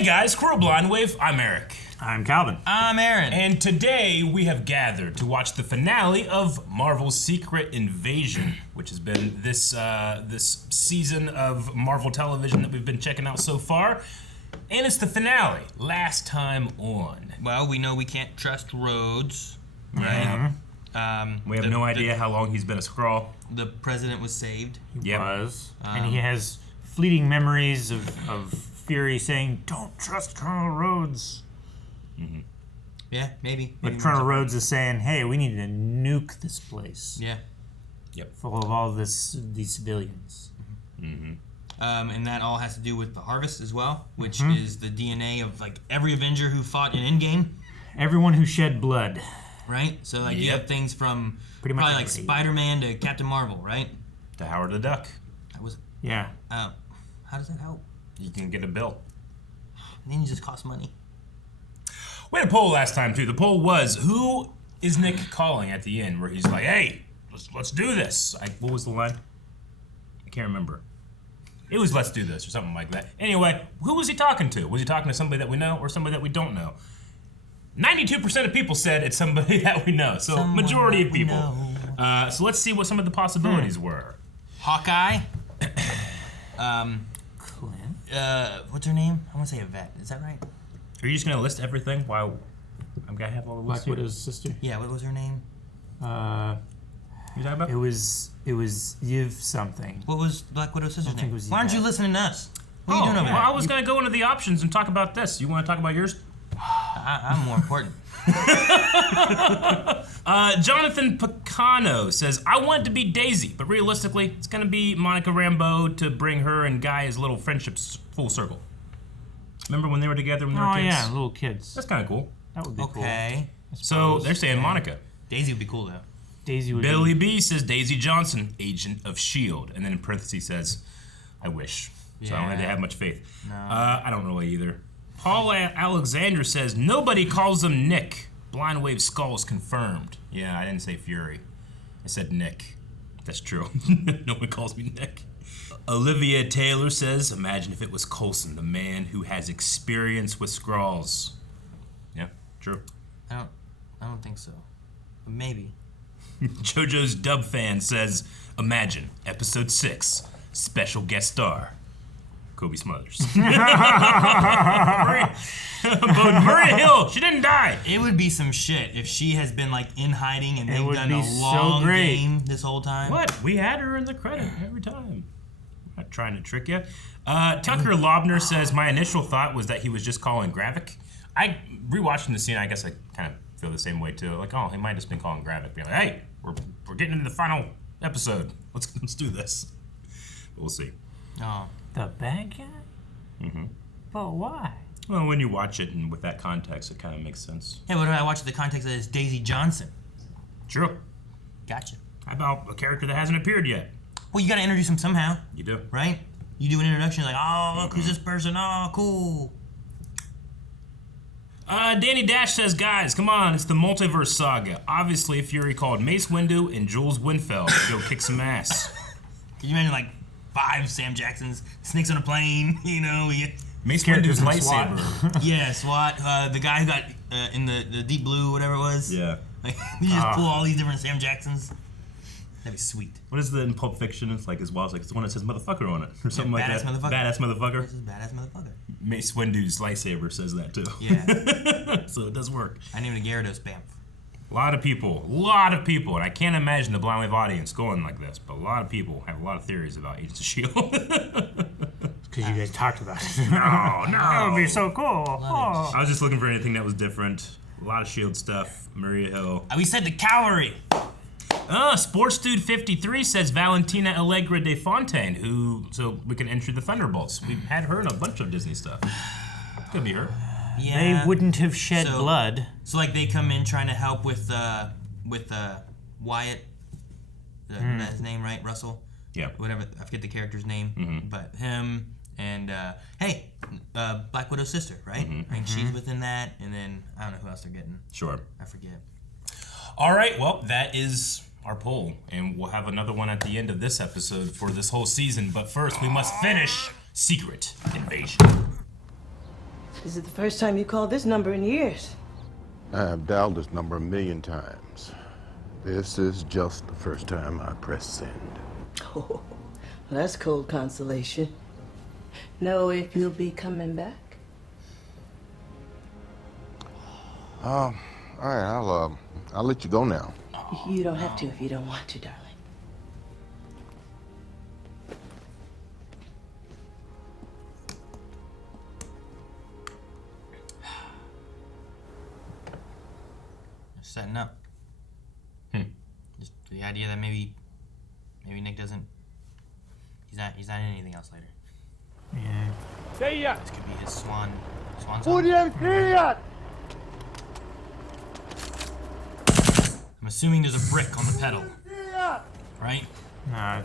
Hey guys, Crew Blindwave, I'm Eric. I'm Calvin. I'm Aaron. And today we have gathered to watch the finale of Marvel's Secret Invasion, which has been this season of Marvel television that we've been checking out so far. And it's the finale, last time on. Well, we know we can't trust Rhodes, right? We have no idea how long he's been a Skrull. The president was saved. He was. And he has fleeting memories of Fury saying, "Don't trust Colonel Rhodes." Mm-hmm. Yeah, maybe. But Colonel Rhodes is saying, "Hey, we need to nuke this place." Yeah. Yep. Full of all these civilians. Mm-hmm. And that all has to do with the Harvest as well, which is the DNA of like every Avenger who fought in Endgame. Everyone who shed blood. Right? So like you have things from Pretty much probably like Spider-Man to Captain Marvel, right? To Howard the Duck. That was Yeah. how does that help? You can get a bill. Then you just cost money. We had a poll last time too. The poll was, who is Nick calling at the end where he's like, hey, let's do this. What was the line? I can't remember. It was let's do this or something like that. Anyway, who was he talking to? Was he talking to somebody that we know or somebody that we don't know? 92% of people said it's somebody that we know. So Someone majority of we people. know. So let's see what some of the possibilities were. Hawkeye. Clint? What's her name? I want to say Yvette. Is that right? Are you just gonna list everything while I'm gonna have all the lists Black here? Widow's sister? Yeah, what was her name? You talking about? It was Yiv something. What was Black Widow's sister's think it name? was Why aren't you Yvette. listening to us? What are you doing over well, there? I was gonna go into the options and talk about this. You wanna talk about yours? I'm more important. Jonathan Picano says, I want it to be Daisy, but realistically, it's gonna be Monica Rambeau to bring her and Guy's little friendships full circle. Remember when they were together when they were Oh kids? yeah, little kids. That's kinda cool. That would be cool. Okay. So they're saying Monica. Daisy would be cool though. Daisy would Billy be... B says Daisy Johnson, agent of S.H.I.E.L.D. And then in parentheses says, I wish. So I don't think they have much faith. No. I don't really either. Paul Alexander says, nobody calls him Nick. Blindwave Skull's confirmed. Yeah, I didn't say Fury. I said Nick. That's true. No one calls me Nick. Olivia Taylor says, imagine if it was Coulson, the man who has experience with Skrulls. Yeah, true. I don't think so. But maybe. JoJo's Dub fan says, imagine episode 6, special guest star, Kobe Smothers. Maria Hill, she didn't die. It would be some shit if she has been like in hiding and they've would done be a so long great. game this whole time. What? We had her in the credit every time. I'm not trying to trick you. Tucker Lobner says, my initial thought was that he was just calling Gravik. Rewatching the scene, I guess I kind of feel the same way too. Like, oh, he might have just been calling Gravik, being like, hey, we're getting into the final episode. Let's do this. But we'll see. Oh. The bad guy? Mm-hmm. But why? Well, when you watch it and with that context, it kind of makes sense. Hey, what do I watch the context that is Daisy Johnson? True. Gotcha. How about a character that hasn't appeared yet? Well, you gotta introduce him somehow, You do. right? You do an introduction like, oh, look, who's this person? Oh, cool. Danny Dash says, guys, come on, it's the multiverse saga. Obviously, Fury called Mace Windu and Jules Winfield to go kick some ass. Can you imagine like 5 Sam Jacksons, snakes on a plane, you know? Mace Characters Windu's in SWAT. lightsaber. Yeah, SWAT. The guy who got in the deep blue, whatever it was. Yeah. Like, you just pull all these different Sam Jacksons. That'd be sweet. What is the in Pulp Fiction? It's like as well as like it's the one that says motherfucker on it or something like badass that. motherfucker. Badass motherfucker. This is a badass motherfucker. Mace Windu's lightsaber says that too. Yeah. So it does work. I named it Gyarados Bamf. A lot of people, and I can't imagine the Blindwave audience going like this, but a lot of people have a lot of theories about Agents of S.H.I.E.L.D. Because you guys talked about it. No. That would be so cool. Oh. I was just looking for anything that was different. A lot of S.H.I.E.L.D. stuff. Maria Hill. We said the cavalry. Sports Dude 53 says Valentina Allegra de Fontaine, so we can enter the Thunderbolts. We've had her in a bunch of Disney stuff. Could be her. Yeah. They wouldn't have shed blood. So like they come in trying to help with Wyatt. That's his name, right? Russell. Yeah. Whatever. I forget the character's name, but him and Black Widow's sister, right? Right. She's within that, and then I don't know who else they're getting. Sure. I forget. All right, well, that is our poll, and we'll have another one at the end of this episode for this whole season. But first, we must finish Secret Invasion. This is the first time you called this number in years. I have dialed this number 1,000,000 times. This is just the first time I press send. Oh, that's cold consolation. Know if you'll be coming back? All right, I'll let you go now. You don't have to if you don't want to, darling. Setting up. Just the idea that maybe Nick doesn't. He's not in anything else later. Yeah. This could be his swan song. I'm assuming there's a brick on the pedal, right? Nah,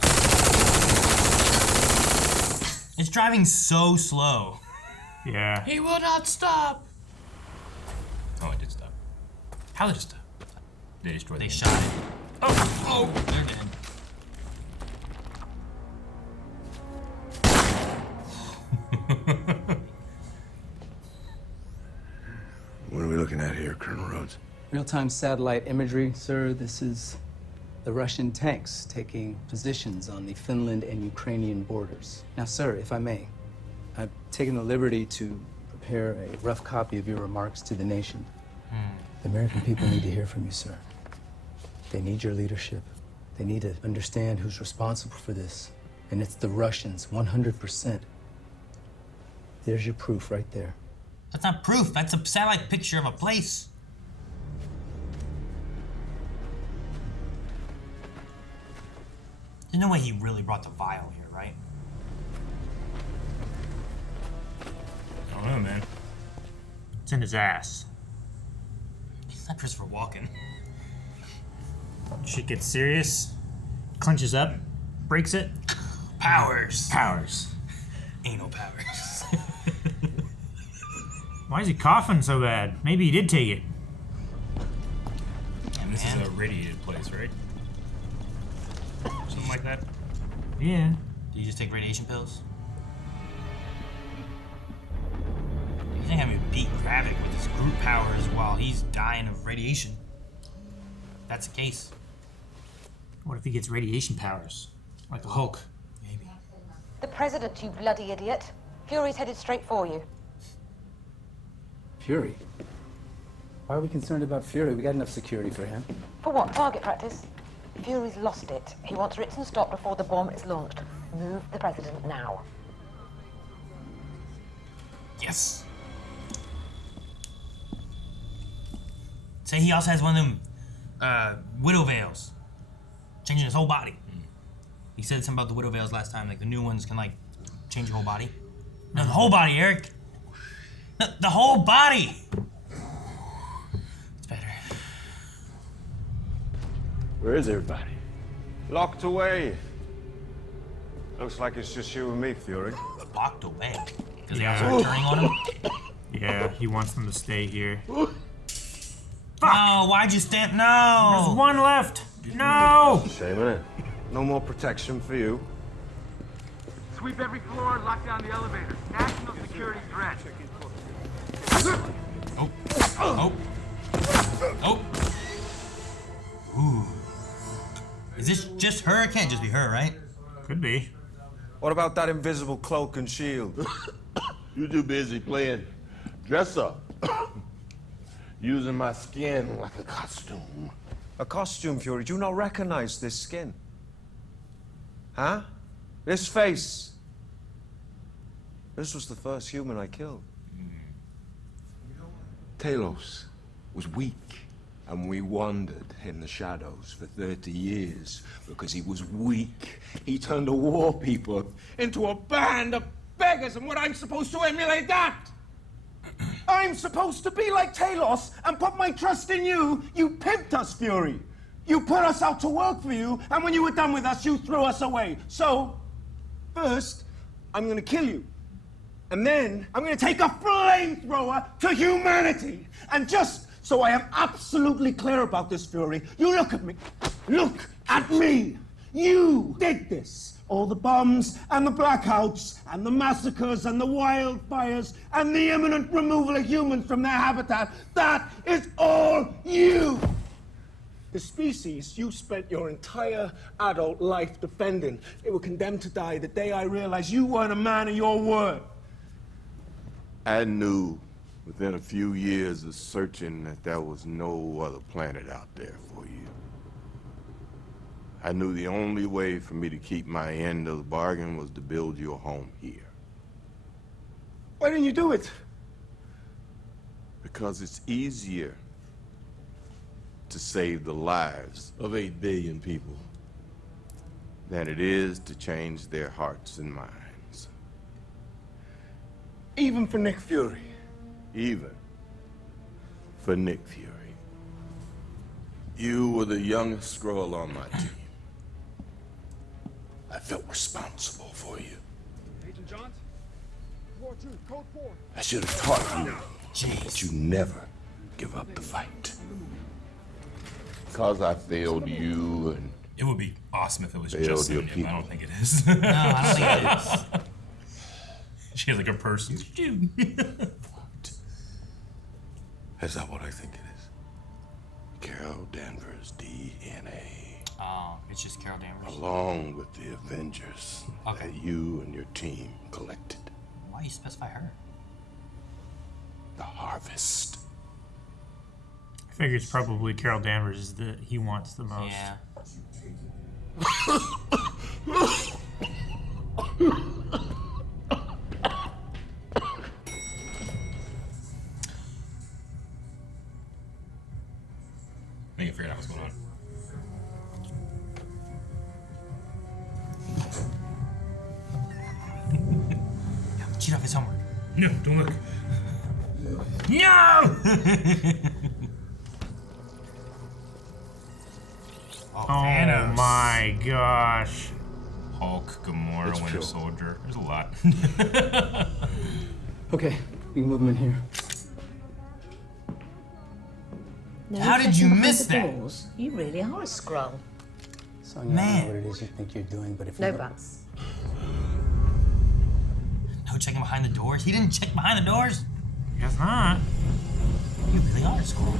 It's driving so slow. yeah. He will not stop. Oh, it did stop. How did it stop? They destroyed They the shot it. Oh, they're dead. What are we looking at here, Colonel Rhodes? Real-time satellite imagery, sir. This is the Russian tanks taking positions on the Finland and Ukrainian borders. Now, sir, if I may, I've taken the liberty to prepare a rough copy of your remarks to the nation. The American people need to hear from you, sir. They need your leadership. They need to understand who's responsible for this. And it's the Russians, 100%. There's your proof right there. That's not proof. That's a satellite picture of a place. There's no way he really brought the vial here, right? I don't know, man. It's in his ass. It's not Christopher Walken. Shit gets serious. Clenches up. Breaks it. Powers. Powers. Anal powers. Why is he coughing so bad? Maybe he did take it. And this is a radiated place, right? Something like that. Yeah. Do you just take radiation pills? You think I'm gonna beat Gravik with his group powers while he's dying of radiation? That's the case. What if he gets radiation powers? Like the Hulk. Maybe. The president, you bloody idiot. Fury's headed straight for you. Fury? Why are we concerned about Fury? We got enough security for him. For what? Target practice? Fury's lost it. He wants Ritson stopped before the bomb is launched. Move the president now. Yes. Say he also has one of them widow veils, changing his whole body. He said something about the widow veils last time, like the new ones can like change your whole body. No, the whole body, Eric. No, the whole body. It's better. Where is everybody? Locked away. Looks like it's just you and me, Fury. Locked away. Because Yeah. they also turning on him. Yeah, he wants them to stay here. No, why'd you stand? There's No. one left. No. Shame, innit? No more protection for you. Sweep every floor, lock down the elevator. National security threat. Oh. Oh. Oh. Ooh. Is this just her? It can't just be her, right? Could be. What about that invisible cloak and shield? You too busy playing dress up. Using my skin like a costume. A costume, Fury. Do you not recognize this skin? Huh? This face. This was the first human I killed. Talos was weak, and we wandered in the shadows for 30 years because he was weak. He turned a war people into a band of beggars, and what I'm supposed to emulate that? I'm supposed to be like Talos and put my trust in you. You pimped us, Fury. You put us out to work for you, and when you were done with us, you threw us away. So, first, I'm gonna kill you. And then, I'm gonna take a flamethrower to humanity. And just so I am absolutely clear about this, Fury, you look at me. Look at me. You did this All the bombs and the blackouts and the massacres and the wildfires and the imminent removal of humans from their habitat, that is all you! The species you spent your entire adult life defending, they were condemned to die the day I realized you weren't a man of your word. I knew within a few years of searching that there was no other planet out there for you. I knew the only way for me to keep my end of the bargain was to build you a home here. Why didn't you do it? Because it's easier to save the lives of 8 billion people than it is to change their hearts and minds. Even for Nick Fury. Even for Nick Fury. You were the youngest Skrull on my team. I felt responsible for you. Agent Johns? Floor 2, code 4. I should have taught you that you never give up the fight. Because I failed you and It would be awesome if it was failed just your Sonya, but people. I don't think it is. No, I don't think it is. She has like a person. Is that what I think it is? Carol Danvers' DNA. Oh, it's just Carol Danvers. Along with the Avengers Okay. that you and your team collected. Why you specify her? The harvest. I figure it's probably Carol Danvers that he wants the most. Yeah. I think I figured out what's going on. Cheat off his homework. No, don't look. No! Oh, Oh Thanos. my gosh. Hulk, Gamora, It's Winter true. Soldier. There's a lot. Okay, we can move him in here. Now How you're did you checking miss behind the that? doors. You really are a Skrull. Sonya, I Man. know what it is you think you're doing, but if No you buts. No checking behind the doors? He didn't check behind the doors? Guess not. You really are a Skrull.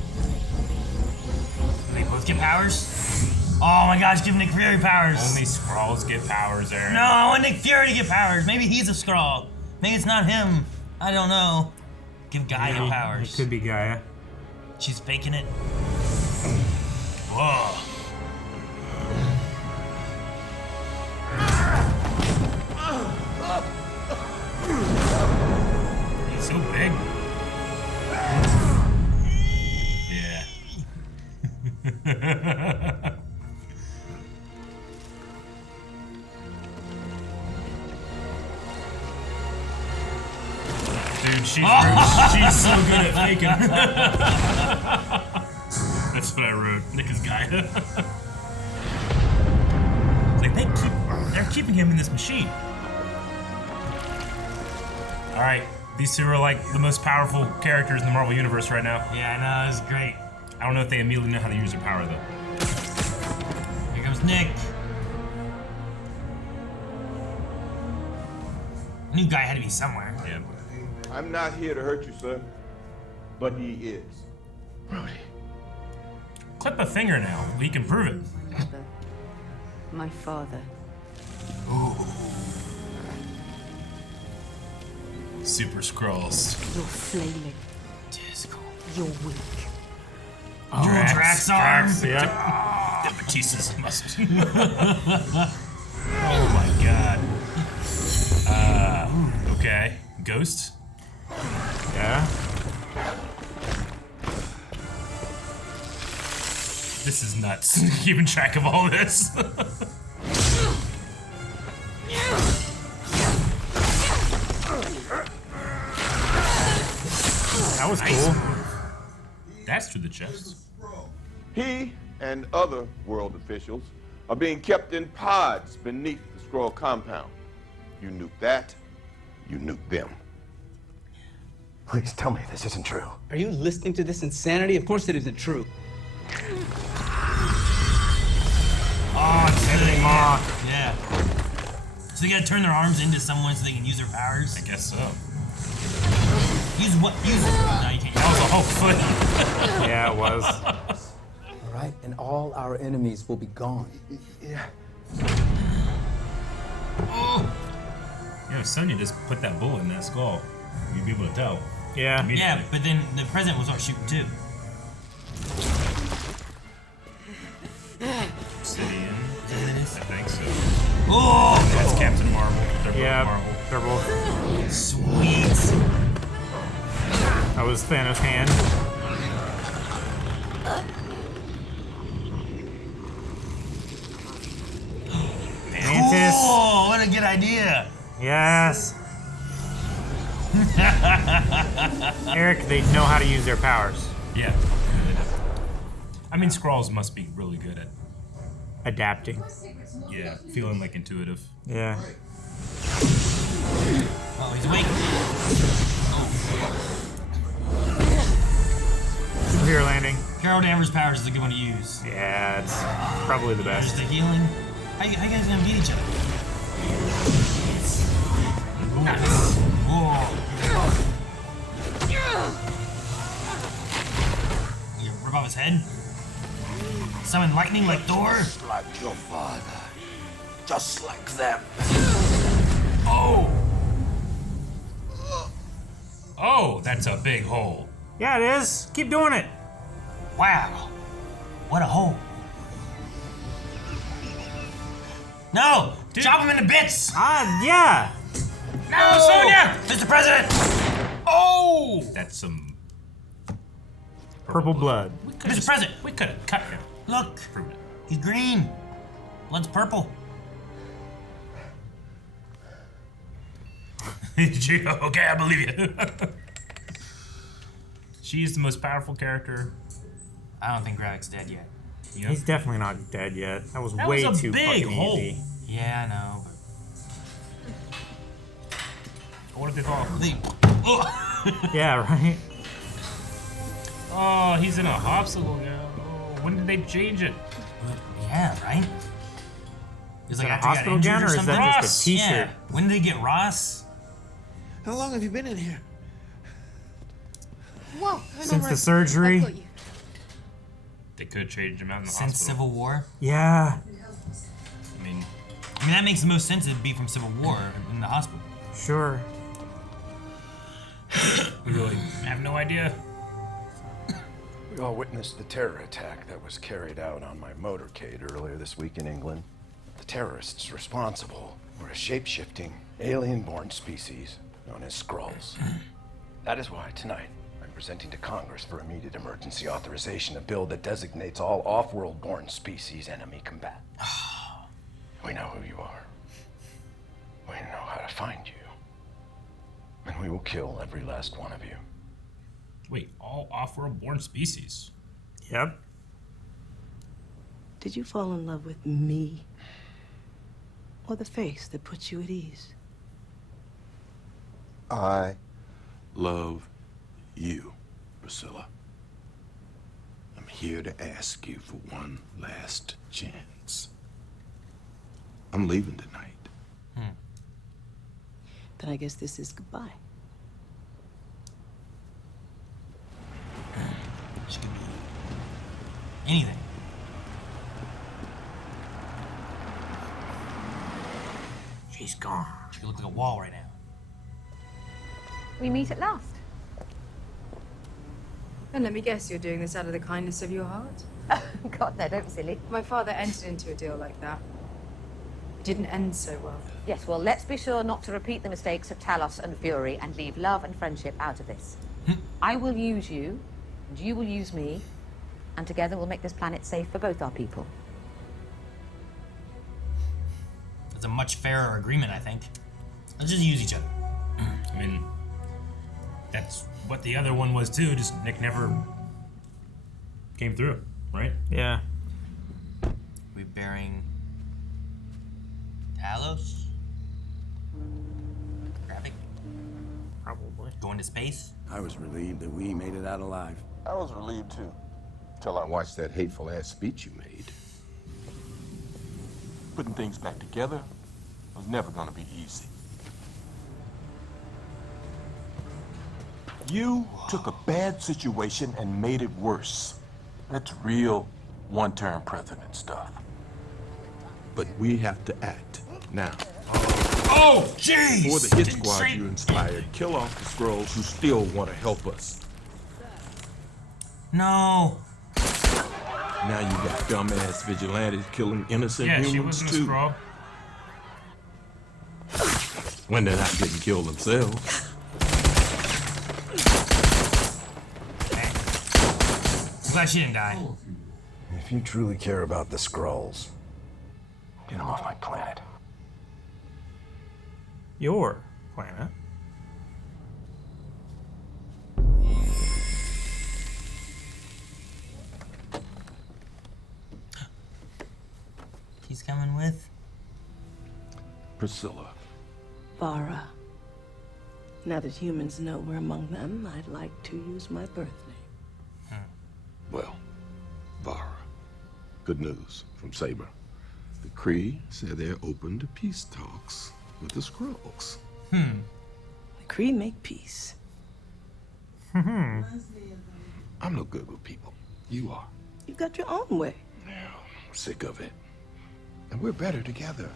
Do they both get powers? Oh my gosh, give Nick Fury powers. Only Skrulls get powers, Aaron. No, I want Nick Fury to get powers. Maybe he's a Skrull. Maybe it's not him. I don't know. Give Gaia It powers. could be Gaia. She's faking it. Whoa. He's so big. Yeah. Dude, she's so good at faking. That's what I wrote. Nick is Gaia. It's like they're keeping him in this machine. All right, these two are like the most powerful characters in the Marvel Universe right now. Yeah, I know. It's great. I don't know if they immediately know how to use their power though. Here comes Nick. I knew Guy had to be somewhere. Yeah. I'm not here to hurt you, sir, but he is. Rhodey. Clip a fingernail. We can prove it. Father. My father. Super Skrulls. You're flailing. Disco. You're weak. Drax arm. Yeah. The Batista's muscles. Oh my god. Okay. Ghost. Yeah. This is nuts. Keeping track of all this. That was cool. That's through the chest. He and other world officials are being kept in pods beneath the Skrull compound. You nuke that, you nuke them. Please tell me this isn't true. Are you listening to this insanity? Of course it isn't true. Oh, it's Anthony Mock. Yeah. they gotta turn their arms into someone so they can use their powers? I guess so. Use what? Use it. No, you can't. That was a whole foot. Yeah, it was. All right, and all our enemies will be gone. Yeah. Yeah, if Sonya just put that bullet in that skull, you'd be able to tell. Yeah. Yeah, but then the president will start shooting too. Obsidian. Is that what it is? I think so. Oh! That's Captain Marvel. They're both Yeah, Marvel. they're both. Sweet. That was Thanos' hand. Mantis. Oh, what a good idea. Yes. Eric, they know how to use their powers. Yeah. I mean, Skrulls must be really good at, Adapting. yeah, feeling like intuitive. Yeah. Oh, he's awake. Superhero landing. Carol Danvers' powers is a good one to use. Yeah, it's probably the There's best. the healing. How you guys gonna beat each other? Nice. Whoa. You rip off his head? Summon lightning like Thor? Like your father. Just like them. Oh! Oh, that's a big hole. Yeah, it is. Keep doing it. Wow. What a hole. No! Dude. Chop him into bits! Yeah. No, Sonya! Mr. President! Oh! That's some Purple blood. Mr. President! We could have cut him. Look! Prove it. He's green. Blood's purple. Okay, I believe you. She is the most powerful character. I don't think Gravik's dead yet. You know? He's definitely not dead yet. That was That way was a too big fucking hole. easy. Yeah, I know. What did they call him? Yeah, right? Oh, he's in a hospital now. Oh, when did they change it? Yeah, right? Is like that a after he got hospital injured gown or is something? that just Ross, a t-shirt? Yeah. When did they get Ross? How long have you been in here? Whoa, Since the surgery? They could have changed him out in the Since hospital. Civil War? Yeah. I mean, that makes the most sense to be from Civil War in the hospital. Sure. we really have no idea. We all witnessed the terror attack that was carried out on my motorcade earlier this week in England. The terrorists responsible were a shape-shifting, alien-born species known as Skrulls. That is why tonight I'm presenting to Congress for immediate emergency authorization a bill that designates all off-world-born species enemy combat. We know who you are. We know how to find you. And we will kill every last one of you. Wait, all off-world born species? Yep. Did you fall in love with me? Or the face that puts you at ease? I love you, Priscilla. I'm here to ask you for one last chance. I'm leaving tonight. Then I guess this is goodbye. She could be anything. She's gone. She could look like a wall right now. We meet at last. And let me guess, you're doing this out of the kindness of your heart? God, no, don't be silly. My father entered into a deal like that. It didn't end so well. Yes, well, let's be sure not to repeat the mistakes of Talos and Fury and leave love and friendship out of this. I will use you, and you will use me, and together we'll make this planet safe for both our people. It's a much fairer agreement, I think. Let's just use each other. I mean, that's what the other one was too, just Nick never came through, right? Yeah. We bearing Talos? Gravik? Probably. Going to space? I was relieved that we made it out alive. I was relieved too, till I watched that hateful ass speech you made. Putting things back together, It was never gonna be easy. You took a bad situation and made it worse. That's real one-term president stuff. But we have to act now. Oh, jeez! For the hit squad you inspired, kill off the Skrulls who still want to help us. No. Now you got dumbass vigilantes killing innocent Yeah, she humans wasn't a too. Skrull. When they're not getting killed themselves. I'm glad she didn't die. If you truly care about the Skrulls, get them off my planet. Your planet. He's coming with Priscilla. Vara. Now that humans know we're among them, I'd like to use my birth name. Well, Vara. Good news from Saber. The Kree said they're open to peace talks with the Skrulls. The Kree make peace. I'm no good with people. You are. You got your own way. I'm sick of it. And we're better together.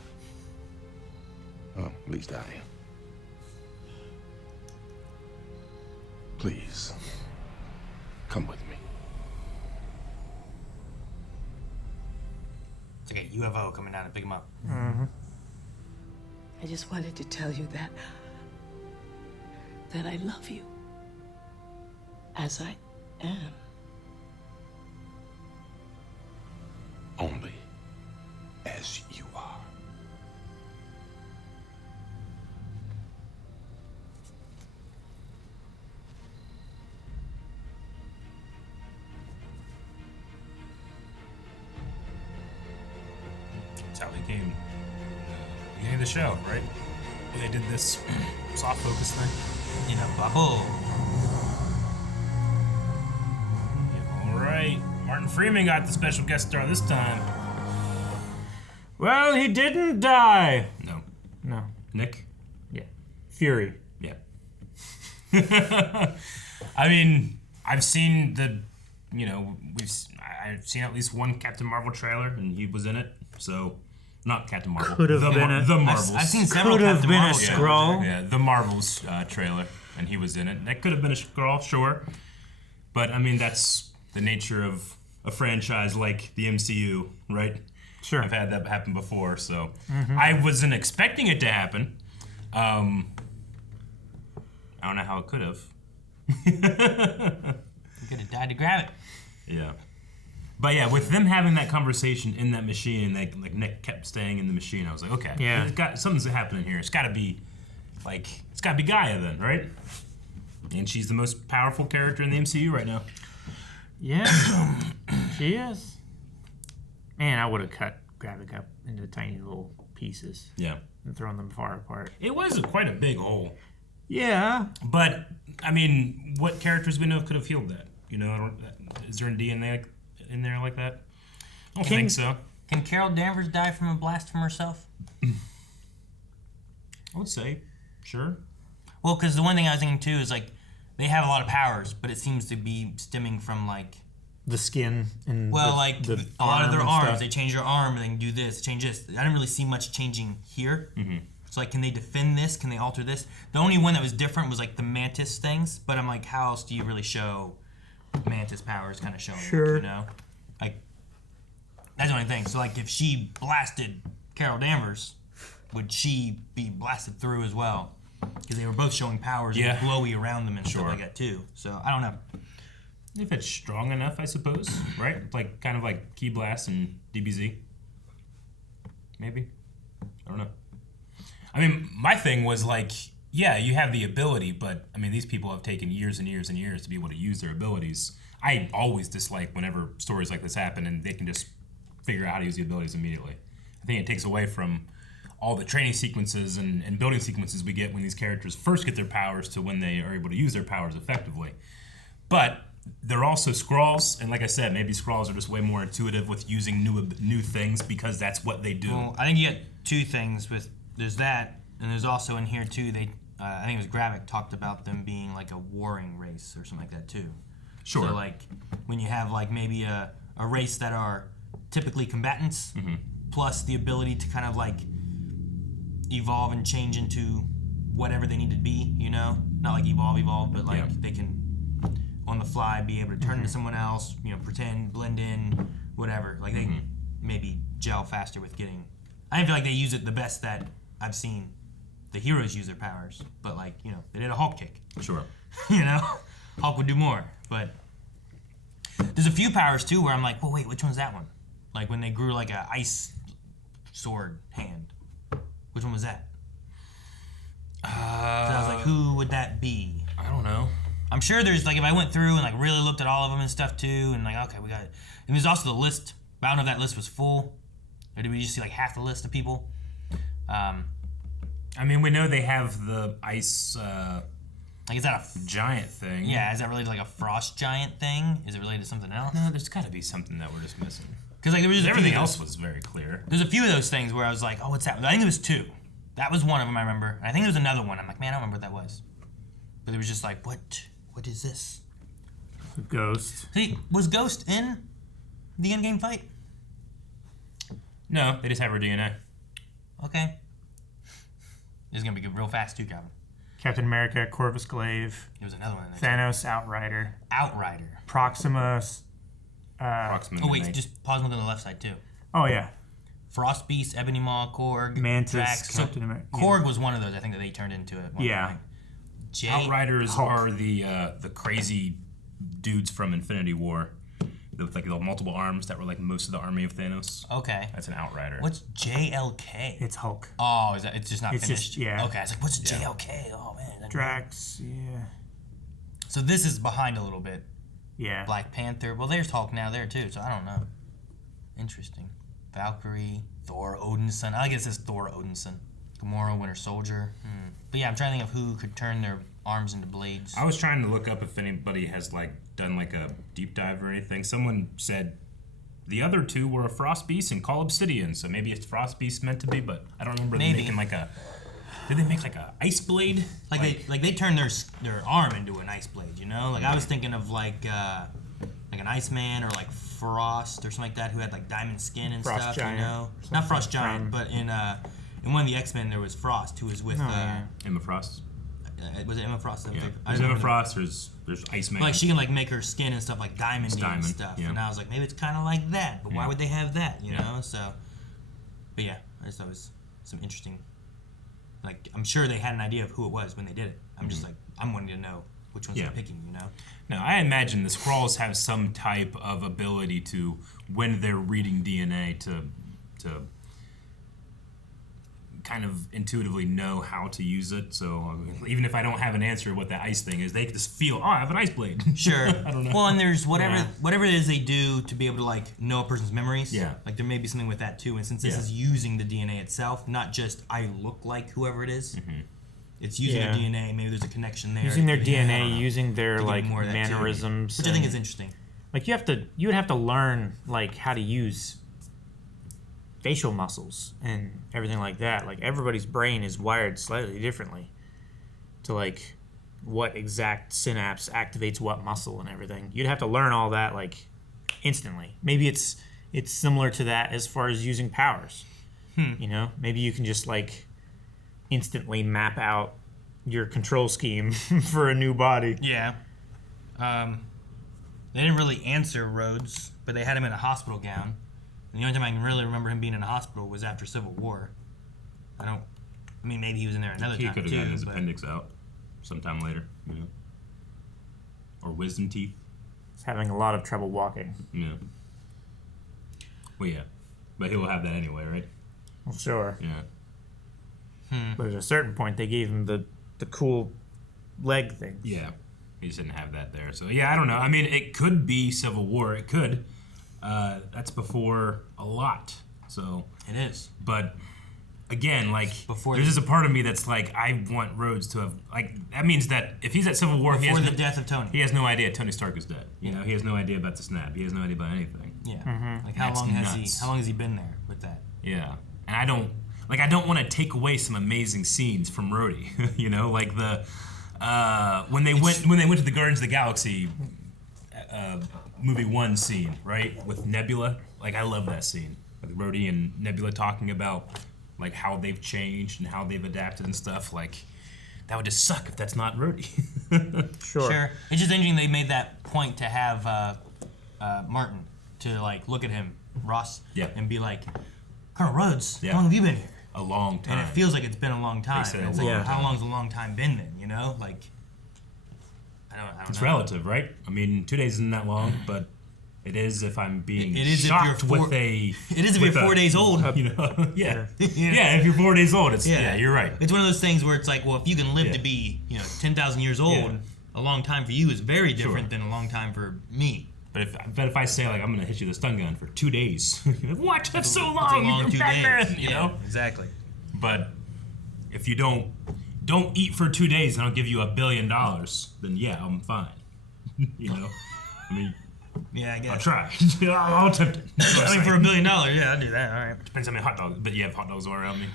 Well, at least I am. Please, come with me. it's like a UFO coming down to pick him up. I just wanted to tell you that I love you. As I am. Only as you are. That's how he came. Beginning of the show, right? Where they did this soft focus thing. In a bubble. All right. Martin Freeman got the special guest star this time. Well, he didn't die. No. No. Nick? Yeah. Fury. Yeah. I mean, I've seen I've seen at least one Captain Marvel trailer, and he was in it. So, not Captain Marvel. Could have been it. The Marvels. I've seen several Could have Captain been a Marvel Skrull. Yeah, the Marvels trailer, and he was in it. That could have been a Skrull, sure. But, I mean, that's the nature of a franchise like the MCU, right? Sure. I've had that happen before, so I wasn't expecting it to happen. I don't know how it could have. You could have died to grab it. Yeah. But yeah, with them having that conversation in that machine, like Nick kept staying in the machine, I was like, okay, Yeah. Something's happening here. It's gotta be Gaia then, right? And she's the most powerful character in the MCU right now. Yeah. She is. Man, I would have cut Gravik up into tiny little pieces. Yeah. And thrown them far apart. It was quite a big hole. Yeah. But, I mean, what characters we know could have healed that? You know, is there a DNA in there like that? I don't think so. Can Carol Danvers die from a blast from herself? I would say, sure. Well, because the one thing I was thinking too is like, they have a lot of powers, but it seems to be stemming from like the skin and a lot of their arms. Stuff. They change their arm and they can do this, change this. I didn't really see much changing here. So like, can they defend this? Can they alter this? The only one that was different was like the Mantis things. But I'm like, how else do you really show Mantis powers? Kind of showing, Sure. you know, like that's the only thing. So like, if she blasted Carol Danvers, would she be blasted through as well? Because they were both showing powers and glowy around them and stuff like that too. So I don't know. If it's strong enough, I suppose, right? Like kind of like Key Blast and DBZ. Maybe. I don't know. I mean, my thing was like, yeah, you have the ability, but I mean, these people have taken years and years and years to be able to use their abilities. I always dislike whenever stories like this happen and they can just figure out how to use the abilities immediately. I think it takes away from all the training sequences and building sequences we get when these characters first get their powers to when they are able to use their powers effectively. But they're also Skrulls, and like I said, maybe Skrulls are just way more intuitive with using new things because that's what they do. Well, I think you get two things with there's that, and there's also in here too. They, I think it was Gravik talked about them being like a warring race or something like that too. Sure. So like when you have like maybe a race that are typically combatants, plus the ability to kind of like evolve and change into whatever they need to be, you know? Not like evolve, but like they can on the fly be able to turn into someone else, you know, pretend, blend in, whatever. Like they can maybe gel faster with getting. I didn't feel like they use it the best that I've seen the heroes use their powers, but like, you know, they did a Hulk kick. Sure. You know? Hulk would do more, but there's a few powers too where I'm like, well, wait, which one's that one? Like when they grew like a ice sword hand. Which one was that? 'Cause I was like, who would that be? I don't know. I'm sure there's like, if I went through and like really looked at all of them and stuff too, and like, okay, we got it. And there's also the list. But I don't know if that list was full, or did we just see like half the list of people? I mean, we know they have the ice. Like, is that a giant thing? Yeah, is that related to like a frost giant thing? Is it related to something else? No, there's got to be something that we're just missing. Because like there was just everything else was very clear. There's a few of those things where I was like, oh, what's that? I think there was two. That was one of them I remember. And I think there was another one. I'm like, man, I don't remember what that was. But it was just like, what is this? Ghost. See, was Ghost in the endgame fight? No, they just have her DNA. Okay. This is gonna be good real fast too, Calvin. Captain America, Corvus Glaive. There was another one in there. Thanos, Outrider. Outrider. Proxima. Proxima. Oh wait, just pause on the left side too. Oh yeah. Frost Beast, Ebony Maw, Korg, Mantis, Drax. Captain America. Korg was one of those I think that they turned into it. Yeah. Outriders are the crazy dudes from Infinity War. With like the multiple arms that were like most of the army of Thanos. Okay. That's an Outrider. What's JLK? It's Hulk. Oh, is that? It's just not it's finished. Just, yeah. Okay, I was like, what's JLK? Oh man. Drax. Yeah. So this is behind a little bit. Yeah. Black Panther. Well, there's Hulk now there too. So I don't know. Interesting. Valkyrie, Thor, Odinson. I guess it's Thor, Odinson. Gamora, Winter Soldier. But yeah, I'm trying to think of who could turn their arms into blades. I was trying to look up if anybody has like done like a deep dive or anything. Someone said the other two were a Frost Beast and Call Obsidian, so maybe it's Frost Beast meant to be, but I don't remember them making like a. Did they make like a ice blade? Like they turned their arm into an ice blade, you know? Like I was thinking of like an Iceman or like Frost or something like that, who had like diamond skin and Frost stuff, Giant. you know? Not Frost Giant, but in one of the X-Men there was Frost, who was with Emma Frost. Was it Emma Frost? Yeah. There's Emma Frost. There's Iceman. Like she can like make her skin and stuff like diamond and stuff. Yeah. And I was like, maybe it's kind of like that, but why would they have that? You know? So, but yeah, I just thought it was some interesting. Like I'm sure they had an idea of who it was when they did it. I'm just like I'm wanting to know which ones they're picking. You know? Now I imagine the Skrulls have some type of ability to, when they're reading DNA, to kind of intuitively know how to use it. So even if I don't have an answer what that ice thing is, they just feel, oh, I have an ice blade. Sure. I don't know. Well, and there's whatever it is they do to be able to like know a person's memories. Yeah. Like there may be something with that too. And since this is using the DNA itself, not just I look like whoever it is, it's using their DNA. Maybe there's a connection there. Using their DNA, using their like more of that too. mannerisms, which I think is interesting. Like you would have to learn like how to use facial muscles and everything like that. Like everybody's brain is wired slightly differently to like what exact synapse activates what muscle and everything. You'd have to learn all that like instantly. Maybe it's similar to that as far as using powers. You know, maybe you can just like instantly map out your control scheme for a new body. Yeah. They didn't really answer Rhodes, but they had him in a hospital gown. And the only time I can really remember him being in a hospital was after Civil War. I mean, maybe he was in there another time too. He could have gotten his appendix out sometime later, you know. Or wisdom teeth. He's having a lot of trouble walking. Yeah. Well, yeah. But he'll have that anyway, right? Well, sure. Yeah. But at a certain point, they gave him the cool leg thing. Yeah. He just didn't have that there. So, yeah, I don't know. I mean, it could be Civil War. It could. That's before a lot. So it is. But again, like before there's just a part of me that's like, I want Rhodes to have like that means that if he's at Civil War, before the death of Tony, he has no idea Tony Stark is dead. You know, he has no idea about the snap. He has no idea about anything. Yeah. Like how long has he been there with that? Yeah. And I don't. like I don't want to take away some amazing scenes from Rhodey. You know, like the when they went to the Guardians of the Galaxy movie 1 scene, right, with Nebula. Like I love that scene with Rhodey and Nebula talking about like how they've changed and how they've adapted and stuff. Like that would just suck if that's not Rhodey. Sure. It's just interesting they made that point to have Martin to like look at him, Ross, and be like, Colonel Rhodes, how long have you been here? A long time. And it feels like it's been a long time. said It's a like, long how time. long's a long time been then? You know, like I don't It's know. relative, right? I mean, 2 days isn't that long, but it is if I'm being It is if shocked you're with a. It is if you're 4 days old. You know, yeah. If you're 4 days old, it's yeah. You're right. It's one of those things where it's like, well, if you can live Yeah. to be, 10,000 years old, a long time for you is very different than a long time for me. But if I say like I'm gonna hit you with a stun gun for 2 days, you're like, what? That's so long. It's a long You're 2 Batman, days. you know exactly. But if you don't eat for 2 days and I'll give you $1 billion, then yeah, I'm fine. You know, I mean, yeah, I guess I'll try. I'll attempt it. I mean, for $1 billion, yeah, I'll do that. All right. Depends how many hot dogs. But you have hot dogs all around me.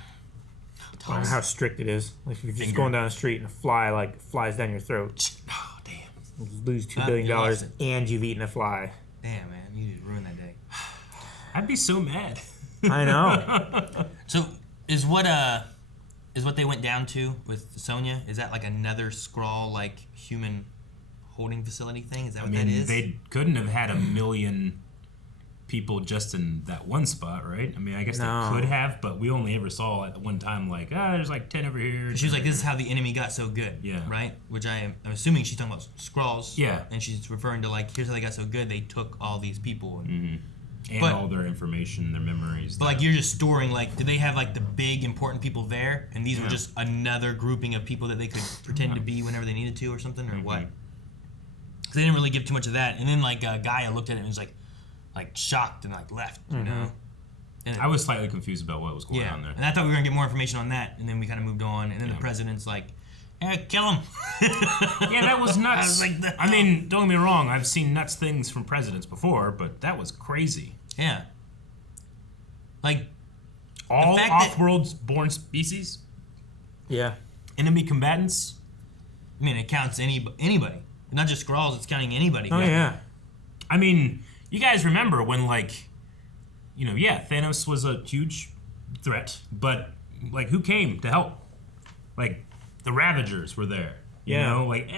I don't know how strict it is. Like if you're just going down the street and a fly like flies down your throat. Oh damn! You lose $2 billion and you've eaten a fly. Damn, man, you just ruined that day. I'd be so mad. I know. So is what they went down to with Sonya? Is that like another Skrull like human holding facility thing? Is that what that is? They couldn't have had 1 million people just in that one spot, right? I mean, I guess No. they could have, but we only ever saw at one time like, there's like 10 over here. She was like, this is how the enemy got so good. Yeah. Right? Which I'm assuming she's talking about Skrulls. Yeah. And she's referring to like, here's how they got so good. They took all these people. And, and but- all their information, their memories. But like you're just storing like, did they have like the big important people there, and these were just another grouping of people that they could pretend to be whenever they needed to, or something, or what? Because they didn't really give too much of that. And then like Gaia looked at it and was like shocked and like left, you know. And I was slightly confused about what was going on there. And I thought we were gonna get more information on that, and then we kind of moved on. And then the president's like, kill him. Yeah, that was nuts. I was like, I mean, don't get me wrong. I've seen nuts things from presidents before, but that was crazy. Yeah. Like all fact that- off-world born species, Yeah. enemy combatants. I mean, it counts anybody, not just Skrulls. It's counting anybody. Oh yeah. I mean, you guys remember when like, Thanos was a huge threat, but like who came to help? Like the Ravagers were there. You Yeah. know, like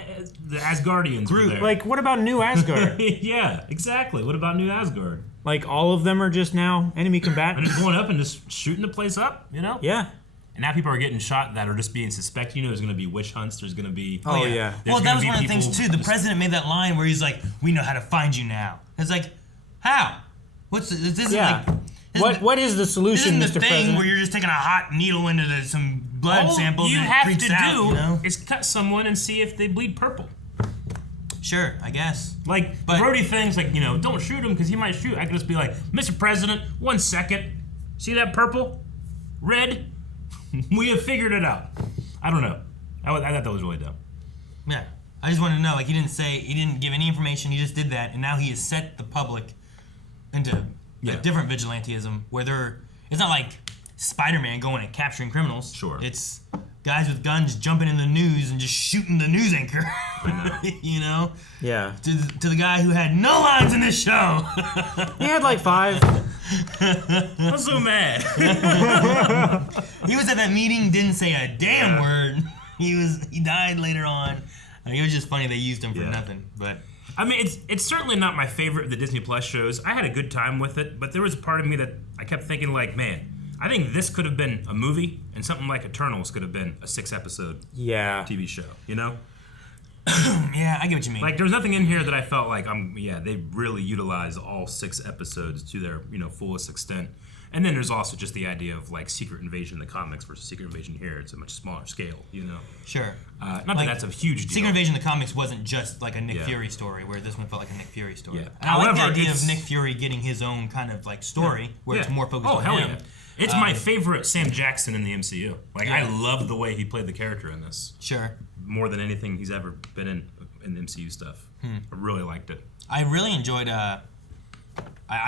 the Asgardians were there. Like what about New Asgard? Yeah, exactly. What about New Asgard? Like all of them are just now enemy And combatants? just going up and just shooting the place up, you know? Yeah. And now people are getting shot that are just being suspected. You know, there's going to be witch hunts. There's going to be. Oh, yeah. Well, that was one of the things too. The president made that line where he's like, "We know how to find you now." It's like, how? What's this? Isn't Yeah. like, What is the this solution, isn't the Mr. thing President? where you're just taking a hot needle into some blood All samples you and it have freaks to out, do you know? is cut someone and see if they bleed purple. Sure, I guess. Like, But- the Rhodey thing's like, don't shoot him because he might shoot. I could just be like, Mr. President, 1 second. See that purple? Red? We have figured it out. I don't know. I thought that was really dumb. Yeah. I just wanted to know, like, he didn't give any information, he just did that, and now he has set the public into a different vigilantism where it's not like Spider-Man going and capturing criminals. Sure. It's guys with guns jumping in the news and just shooting the news anchor. You know? Yeah. To the guy who had no lines in this show. He had like 5. I'm so mad. He was at that meeting, didn't say a damn word. He died later on. It was just funny they used him for nothing. But I mean, it's certainly not my favorite of the Disney Plus shows. I had a good time with it, but there was a part of me that I kept thinking, like, man, I think this could have been a movie, and something like Eternals could have been a 6-episode TV show, you know? yeah, I get what you mean. Like, there was nothing in here that I felt like, they really utilized all 6 episodes to their, fullest extent. And then there's also just the idea of, like, Secret Invasion in the comics versus Secret Invasion here. It's a much smaller scale, you know? Sure. Not that that's a huge deal. Secret Invasion in the comics wasn't just like a Nick Fury story, where this one felt like a Nick Fury story. Yeah. And I like the However, idea of it's- Nick Fury getting his own kind of like story, where it's more focused on hell him. Yeah. It's my favorite Sam Jackson in the MCU. Like, Yeah. I love the way he played the character in this. Sure. More than anything he's ever been in MCU stuff. I really liked it. I really enjoyed. I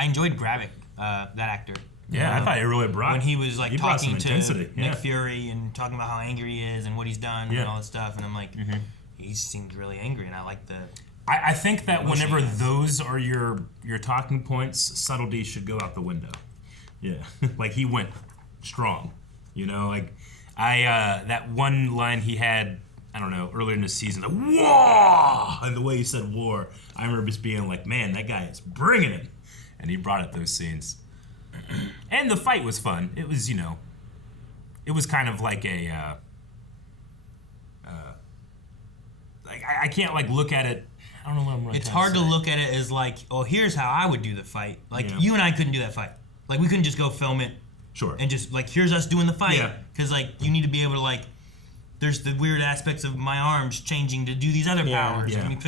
enjoyed Gravik, that actor. Yeah, I thought he really brought when he was like brought some talking to intensity. Nick Fury and talking about how angry he is and what he's done and all this stuff, and I'm like, he seems really angry, and I like the. I think that whenever those are your talking points, subtlety should go out the window. Yeah, like he went strong, you know. Like that one line he had, I don't know, earlier in the season, like war, and the way he said war, I remember just being like, man, that guy is bringing it, and he brought up those scenes. And the fight was fun. It was, you know, it was kind of like a, like I can't like look at it. I don't know what I'm really. It's hard to look at it as like, oh, here's how I would do the fight. Like you and I couldn't do that fight. Like we couldn't just go film it. Sure. And just like here's us doing the fight. Yeah. Because like you need to be able to like. There's the weird aspects of my arms changing to do these other powers. Yeah. I mean,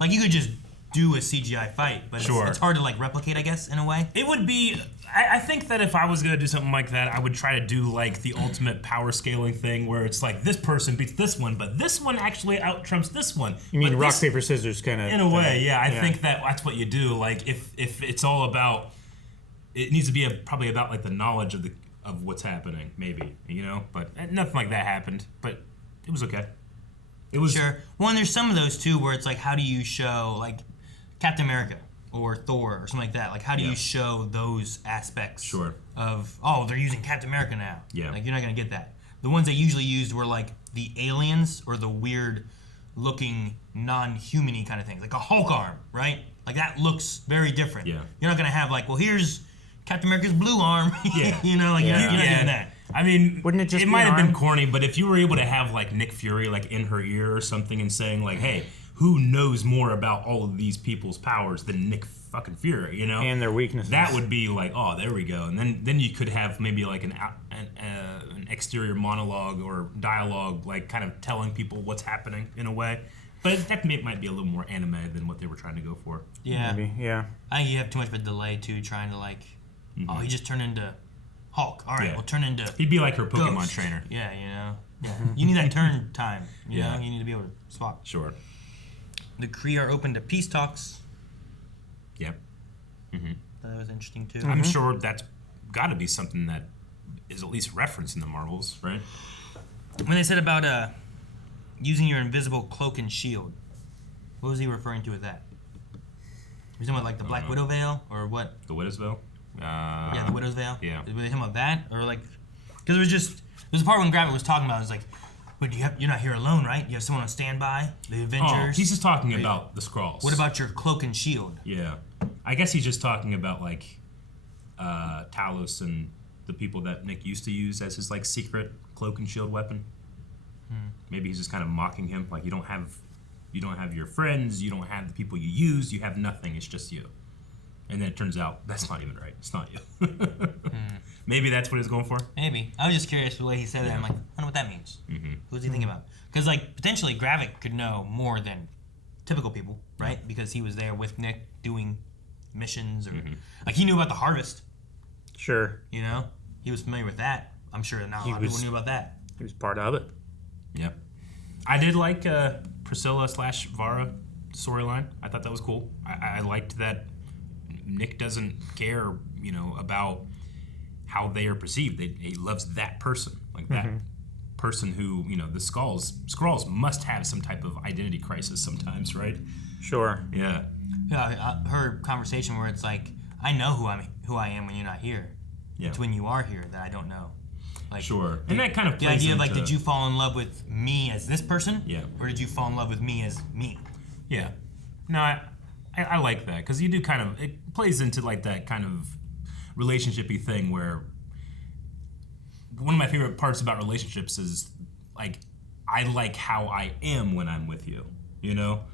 like you could just do a CGI fight, but it's hard to like replicate, I guess, in a way. It would be. I think that if I was gonna do something like that, I would try to do like the ultimate power scaling thing, where it's like this person beats this one, but this one actually out trumps this one. You mean but rock paper scissors kind of? In a way, yeah. I think that's what you do. Like if it's all about, it needs to be probably about like the knowledge of what's happening, maybe, you know. But nothing like that happened. But it was okay. It was sure. Well, and there's some of those too where it's like, how do you show like Captain America or Thor or something like that? Like, how do you show those aspects? Sure. Of they're using Captain America now. Yeah. Like you're not gonna get that. The ones they usually used were like the aliens or the weird looking non-human-y kind of things, like a Hulk arm, right? Like that looks very different. Yeah. You're not gonna have like, well, here's Captain America's blue arm. Yeah. You know, like you're not doing that. I mean, wouldn't it just might have been corny, but if you were able to have like Nick Fury like in her ear or something and saying like, "Hey, who knows more about all of these people's powers than Nick fucking Fury?" You know, and their weaknesses. That would be like, oh, there we go, and then you could have maybe like an exterior monologue or dialogue, like kind of telling people what's happening in a way. But that might be a little more anime than what they were trying to go for. Yeah, maybe. Yeah. I think you have too much of a delay too, trying to like, oh, he just turned into Hulk. All right, we'll turn into. He'd be like her Pokemon Ghost. trainer. Yeah, you know. Yeah, you need that turn time. You know, you need to be able to swap. Sure. The Kree are open to peace talks. Yep. That was interesting too. I'm sure that's got to be something that is at least referenced in the Marvels, right? When they said about using your invisible cloak and shield, what was he referring to with that? Was he talking about like the Black Widow veil or what? The Widow's veil. Yeah, the Widow's veil. Yeah. Were they talking about that or like? Because there's a part when Gravik was talking about it was like, but you're not here alone, right? You have someone on standby. The Avengers. Oh, he's just talking about the Skrulls. What about your cloak and shield? Yeah, I guess he's just talking about like Talos and the people that Nick used to use as his like secret cloak and shield weapon. Maybe he's just kind of mocking him, like you don't have your friends, you don't have the people you use, you have nothing. It's just you. And then it turns out that's not even right. It's not you. Maybe that's what he's going for. Maybe. I was just curious the way he said that. I'm like, I wonder what that means. Who's he thinking about? Because like potentially Gravik could know more than typical people, right? Because he was there with Nick doing missions, or like he knew about the harvest. Sure. You know, he was familiar with that. I'm sure not a lot of people knew about that. He was part of it. Yep. I did like Priscilla / Vara storyline. I thought that was cool. I liked that Nick doesn't care, you know, about how they are perceived. He loves that person, like that person who, you know, the Skrulls must have some type of identity crisis sometimes, right? Sure. Yeah. Yeah, I heard conversation where it's like, I know who I am when you're not here. Yeah. It's when you are here that I don't know. Like, sure. And that kind of the plays idea of like, into- did you fall in love with me as this person? Yeah. Or did you fall in love with me as me? Yeah. No, I like that because you do kind of, it plays into like that kind of relationship-y thing where one of my favorite parts about relationships is like I like how I am when I'm with you, you know?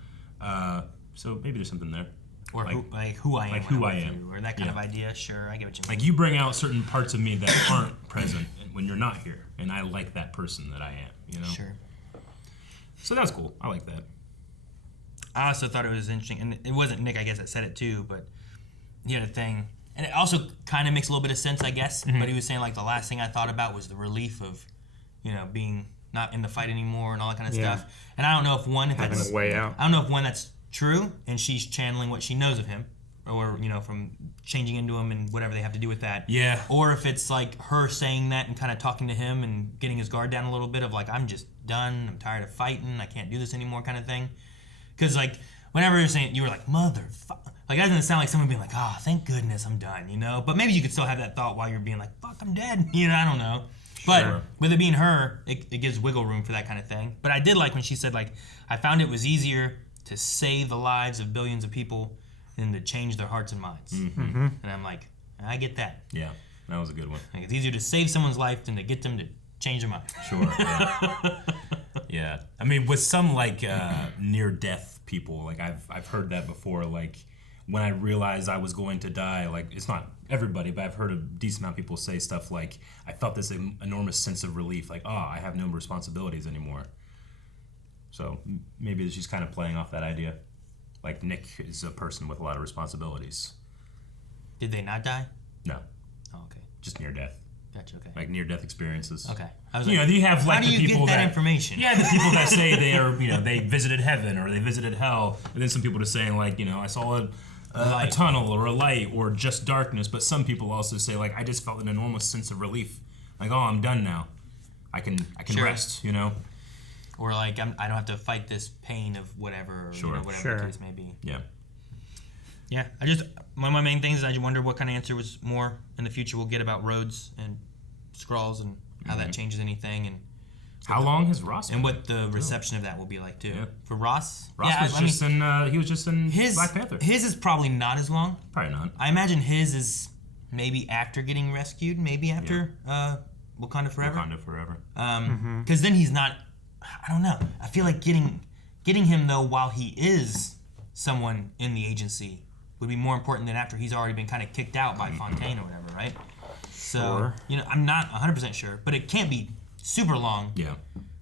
So maybe there's something there. Or who I am. Like when who I'm I with am. you, or that kind of idea. Sure, I get what you mean. Like you bring out certain parts of me that aren't present when you're not here, and I like that person that I am, you know? Sure. So that was cool. I like that. I also thought it was interesting, and it wasn't Nick, I guess, that said it too, but he had a thing, and it also kind of makes a little bit of sense, I guess. But he was saying like the last thing I thought about was the relief of, you know, being not in the fight anymore and all that kind of stuff. And I don't know if having that's a way out. I don't know if that's true, and she's channeling what she knows of him, or from changing into him and whatever they have to do with that. Yeah. Or if it's like her saying that and kind of talking to him and getting his guard down a little bit of like, I'm just done, I'm tired of fighting, I can't do this anymore kind of thing. Because like whenever you're saying, you were like, motherfucker. Like, that doesn't sound like someone being like, oh, thank goodness I'm done, But maybe you could still have that thought while you're being like, fuck, I'm dead. I don't know. But with it being her, it gives wiggle room for that kind of thing. But I did like when she said, like, I found it was easier to save the lives of billions of people than to change their hearts and minds. Mm-hmm. And I'm like, I get that. Yeah, that was a good one. Like, it's easier to save someone's life than to get them to change their mind. Sure, yeah. Yeah. I mean, with some, like, near-death people, like, I've heard that before, like, when I realized I was going to die, like, it's not everybody, but I've heard a decent amount of people say stuff like, I felt this enormous sense of relief, like, oh, I have no responsibilities anymore. So maybe she's kind of playing off that idea. Like, Nick is a person with a lot of responsibilities. Did they not die? No. Oh, okay. Just near death. Gotcha, okay. Like near-death experiences. Okay. I was you have like how do the you people get that information? Yeah, the people that say they are, they visited heaven or they visited hell, and then some people are saying like, I saw a tunnel or a light or just darkness. But some people also say like, I just felt an enormous sense of relief. Like, oh, I'm done now. I can rest. Or like, I don't have to fight this pain of whatever. Or whatever the case may be. Yeah. Yeah. One of my main things is I wonder what kind of answer was more in the future we'll get about roads and Skrulls and how that changes anything and how long has Ross been? And what the reception of that will be like too. Yeah. For Ross? He was just in Black Panther. His is probably not as long. Probably not. I imagine his is maybe after getting rescued, maybe after Wakanda Forever. Wakanda Forever. Because then he's not, I don't know. I feel like getting him though while he is someone in the agency would be more important than after he's already been kind of kicked out by Fontaine or whatever, right? So, I'm not 100% sure, but it can't be super long. Yeah.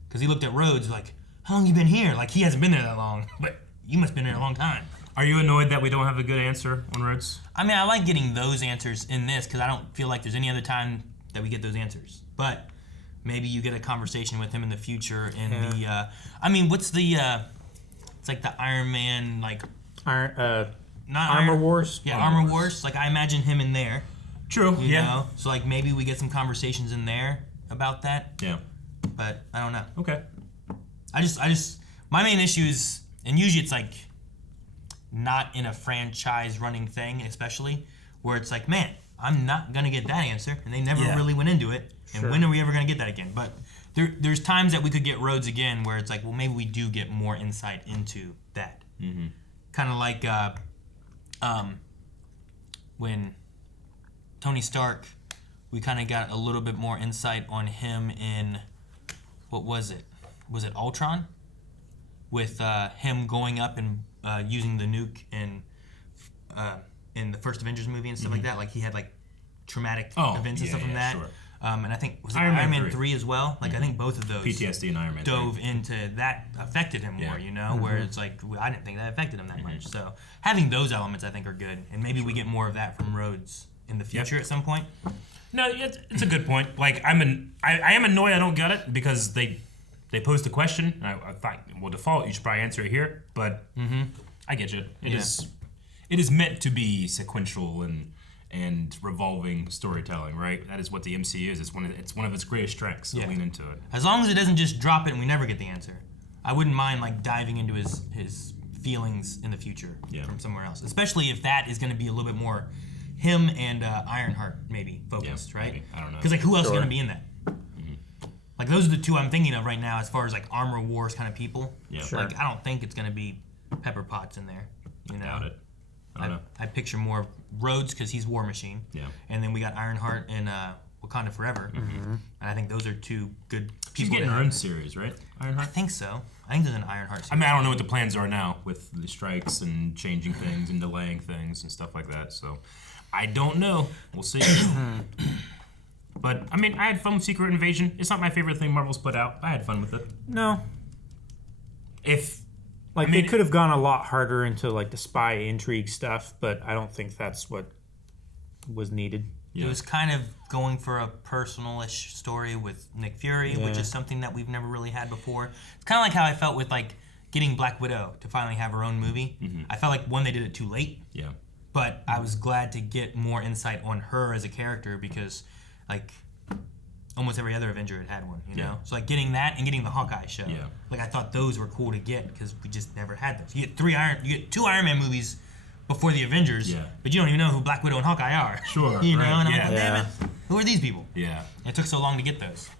Because he looked at Rhodes like, how long you been here? Like, he hasn't been there that long, but you must have been there a long time. Are you annoyed that we don't have a good answer on Rhodes? I mean, I like getting those answers in this because I don't feel like there's any other time that we get those answers. But maybe you get a conversation with him in the future in the, what's the, it's like the Iron Man, like... Armor Wars? Yeah, Armor Wars. Like, I imagine him in there. True, you know? So, like, maybe we get some conversations in there about that. Yeah. But I don't know. Okay. I just, my main issue is, and usually it's like not in a franchise running thing, especially, where it's like, man, I'm not going to get that answer. And they never really went into it. And when are we ever going to get that again? But there's times that we could get Rhodes again where it's like, well, maybe we do get more insight into that. Mm-hmm. Kind of like when Tony Stark, we kind of got a little bit more insight on him in, what was it? Was it Ultron? With him going up and using the nuke in the first Avengers movie and stuff like that. Like, he had like traumatic events and stuff from that. Sure. And I think, was it Iron Man 3 as well? Like, I think both of those PTSD and Iron Man dove into that, affected him more, where it's like, I didn't think that affected him that much. So having those elements, I think, are good. And maybe we get more of that from Rhodes in the future at some point. No, it's a good point. Like, I am annoyed I don't get it because they posed the question. I thought, well, default, you should probably answer it here. But I get you. It is meant to be sequential and revolving storytelling, right? That is what the MCU is. It's one of its greatest strengths. So lean into it. As long as it doesn't just drop it and we never get the answer, I wouldn't mind like diving into his feelings in the future from somewhere else. Especially if that is going to be a little bit more him and Ironheart maybe focused, right? Maybe. I don't know. Because like who else is going to be in that? Like those are the two I'm thinking of right now as far as like Armor Wars kind of people. Yeah. Like I don't think it's going to be Pepper Potts in there. You know. Doubt it. I don't know. I picture more Rhodes because he's War Machine. Yeah. And then we got Ironheart and Wakanda Forever. And I think those are two good people. She's getting her own series, right? Ironheart? I think so. I think there's an Ironheart series. I mean, I don't know what the plans are now with the strikes and changing things and delaying things and stuff like that. So I don't know. We'll see. But, I mean, I had fun with Secret Invasion. It's not my favorite thing Marvel's put out. I had fun with it. No. They could have gone a lot harder into like the spy intrigue stuff, but I don't think that's what was needed. It was kind of going for a personal-ish story with Nick Fury, which is something that we've never really had before. It's kind of like how I felt with like getting Black Widow to finally have her own movie. I felt like one, they did it too late. Yeah. but I was glad to get more insight on her as a character because, like, almost every other Avenger had one, you know? So, like, getting that and getting the Hawkeye show. Yeah. Like, I thought those were cool to get because we just never had those. You get 2 Iron Man movies before the Avengers, but you don't even know who Black Widow and Hawkeye are. Sure. You know? Right. And I'm Yeah. like, damn it, who are these people? Yeah. It took so long to get those.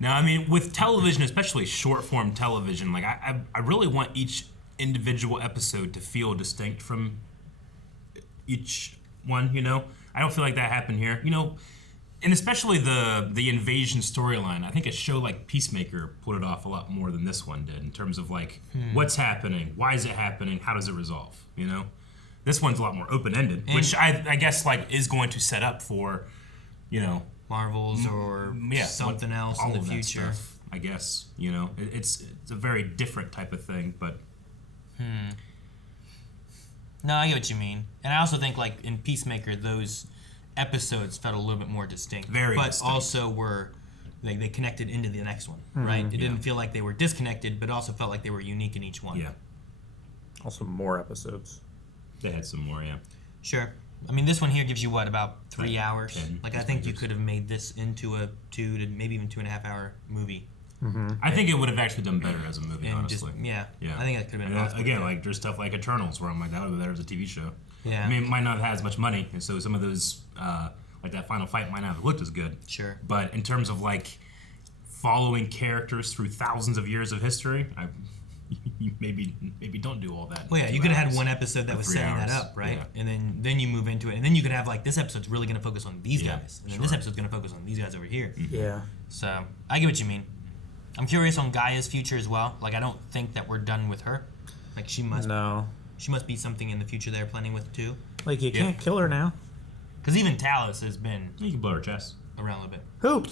Now, I mean, with television, especially short-form television, like, I really want each individual episode to feel distinct from each one, you know? I don't feel like that happened here. You know, and especially the invasion storyline. I think a show like Peacemaker put it off a lot more than this one did in terms of, like, what's happening, why is it happening, how does it resolve, you know? This one's a lot more open-ended, which I guess, like, is going to set up for, you know... Marvels or something else in the future. Stuff, I guess, you know? It's a very different type of thing, but... No, I get what you mean. And I also think, like, in Peacemaker, those episodes felt a little bit more distinct. Very but distinct. Also were, like, they connected into the next one, right? It didn't feel like they were disconnected, but also felt like they were unique in each one. Yeah. Also, more episodes. They had some more, yeah. Sure. I mean, this one here gives you, what, about 3 Like hours? 10, Like, I think you could have made this into a 2 to maybe even 2.5 hour movie. I think it would have actually done better as a movie, And honestly. yeah. Yeah. I think that could have been And, awesome. again, like, there's stuff like Eternals where I'm like, that would have been better as a TV show. Yeah. I mean, it might not have had as much money, and so some of those, like that final fight might not have looked as good. Sure. But in terms of, like, following characters through thousands of years of history, you maybe don't do all that. Well, yeah, in you 2 could have hours had one episode that or was 3 setting that hours. up, right? Yeah. And then you move into it, and then you could have like this episode's really going to focus on these Yeah, guys, and then this episode's going to focus on these guys over here. Yeah. So I get what you mean. I'm curious on Gaia's future as well. Like I don't think that we're done with her. Like she must be something in the future they're planning with too. Like you can't kill her now. Because even Talos has been You can blow her chest. around a little bit. Who?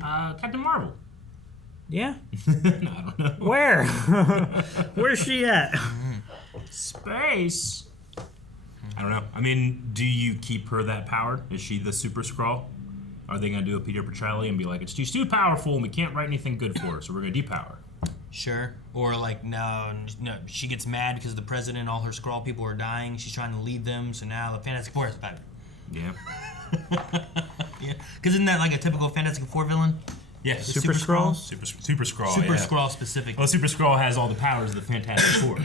Captain Marvel. Yeah. No, I don't know. Where? Where's she at? Space. I don't know. I mean, do you keep her that powered? Is she the Super Skrull? Are they going to do a Peter Petrelli and be like, she's too powerful and we can't write anything good for her, so we're going to depower her? Sure. Or like no, she gets mad because the president, all her Skrull people are dying. She's trying to lead them, so now the Fantastic Four has to fight her. Yeah. Yeah. Because isn't that like a typical Fantastic Four villain? Yeah. Super Skrull? Super Skrull. Super yeah. Skrull specifically. Well, Super Skrull has all the powers of the Fantastic Four.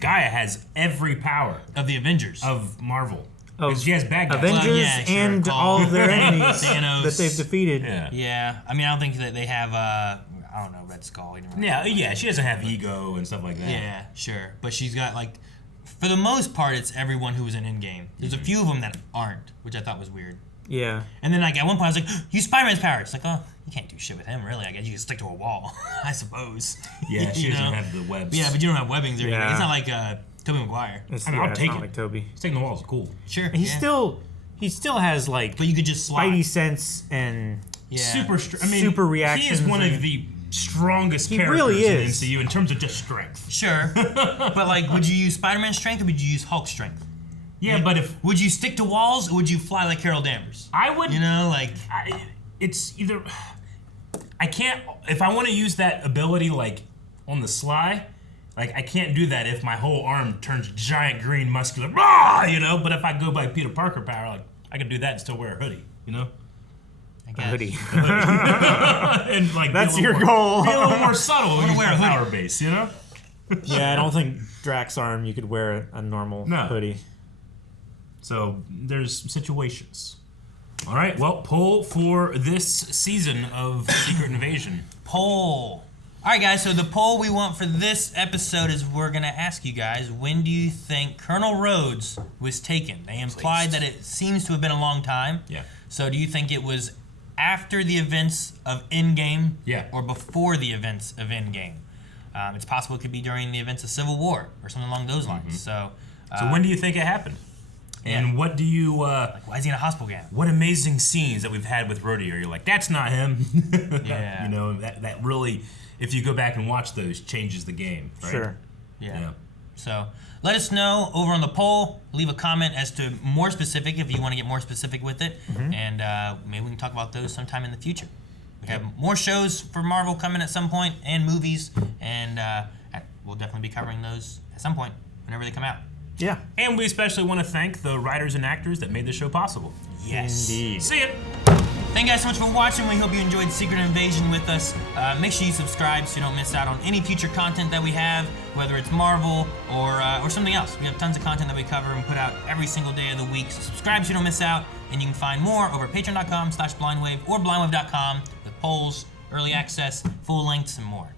Gaia has every power of the Avengers. Of Marvel. Of she has bad guys. Avengers Well, yeah, sure, and Call. all of their enemies Thanos. that they've defeated. Yeah. I mean, I don't think that they have, I don't know, Red Skull. Yeah, she doesn't have ego and stuff like that. Yeah, sure. But she's got, like, for the most part, it's everyone who was in Endgame. There's a few of them that aren't, which I thought was weird. Yeah. And then, like, at one point, I was like, use Spider-Man's powers. It's like, oh, you can't do shit with him, really. I guess you can stick to a wall, I suppose. Yeah, she You doesn't know? have the webs. Yeah, but you don't have webbings or anything. Yeah. It's not like Tobey Maguire. I'll take not it. like Toby. He's taking the walls. Cool. Sure. He still has like. But you could just slide. Spidey sense and super reactions. He is one of the strongest characters really in is. the MCU in terms of just strength. Sure. But, like, would you use Spider-Man's strength or would you use Hulk's strength? Yeah, but if... Would you stick to walls or would you fly like Carol Danvers? I would... You know, like... It's either... I can't... If I want to use that ability, like, on the sly... Like, I can't do that if my whole arm turns giant green muscular, rah, you know? But if I go by Peter Parker power, like, I can do that and still wear a hoodie, you know? I guess. A hoodie. And, like, that's be a your little goal. Be a little more subtle. I wanna wear a hoodie. Power base, you know? Yeah, I don't think Drax's arm you could wear a normal hoodie. So, there's situations. All right, well, poll for this season of Secret Invasion. Poll. All right, guys, so the poll we want for this episode is we're going to ask you guys, when do you think Colonel Rhodes was taken? They implied that it seems to have been a long time. Yeah. So do you think it was after the events of Endgame or before the events of Endgame? It's possible it could be during the events of Civil War or something along those lines. So when do you think it happened? And what do you... like, why is he in a hospital gown? What amazing scenes that we've had with Rhodey are you like, that's not him? Yeah. You know, that really... If you go back and watch those, changes the game, right? Sure. Yeah. So let us know over on the poll. Leave a comment as to more specific if you want to get more specific with it. And maybe we can talk about those sometime in the future. We have more shows for Marvel coming at some point and movies. And we'll definitely be covering those at some point whenever they come out. Yeah. And we especially want to thank the writers and actors that made this show possible. Yes. Indeed. See ya. Thank you guys so much for watching. We hope you enjoyed Secret Invasion with us. Make sure you subscribe so you don't miss out on any future content that we have, whether it's Marvel or something else. We have tons of content that we cover and put out every single day of the week. So subscribe so you don't miss out. And you can find more over at patreon.com/blindwave or blindwave.com with polls, early access, full lengths, and more.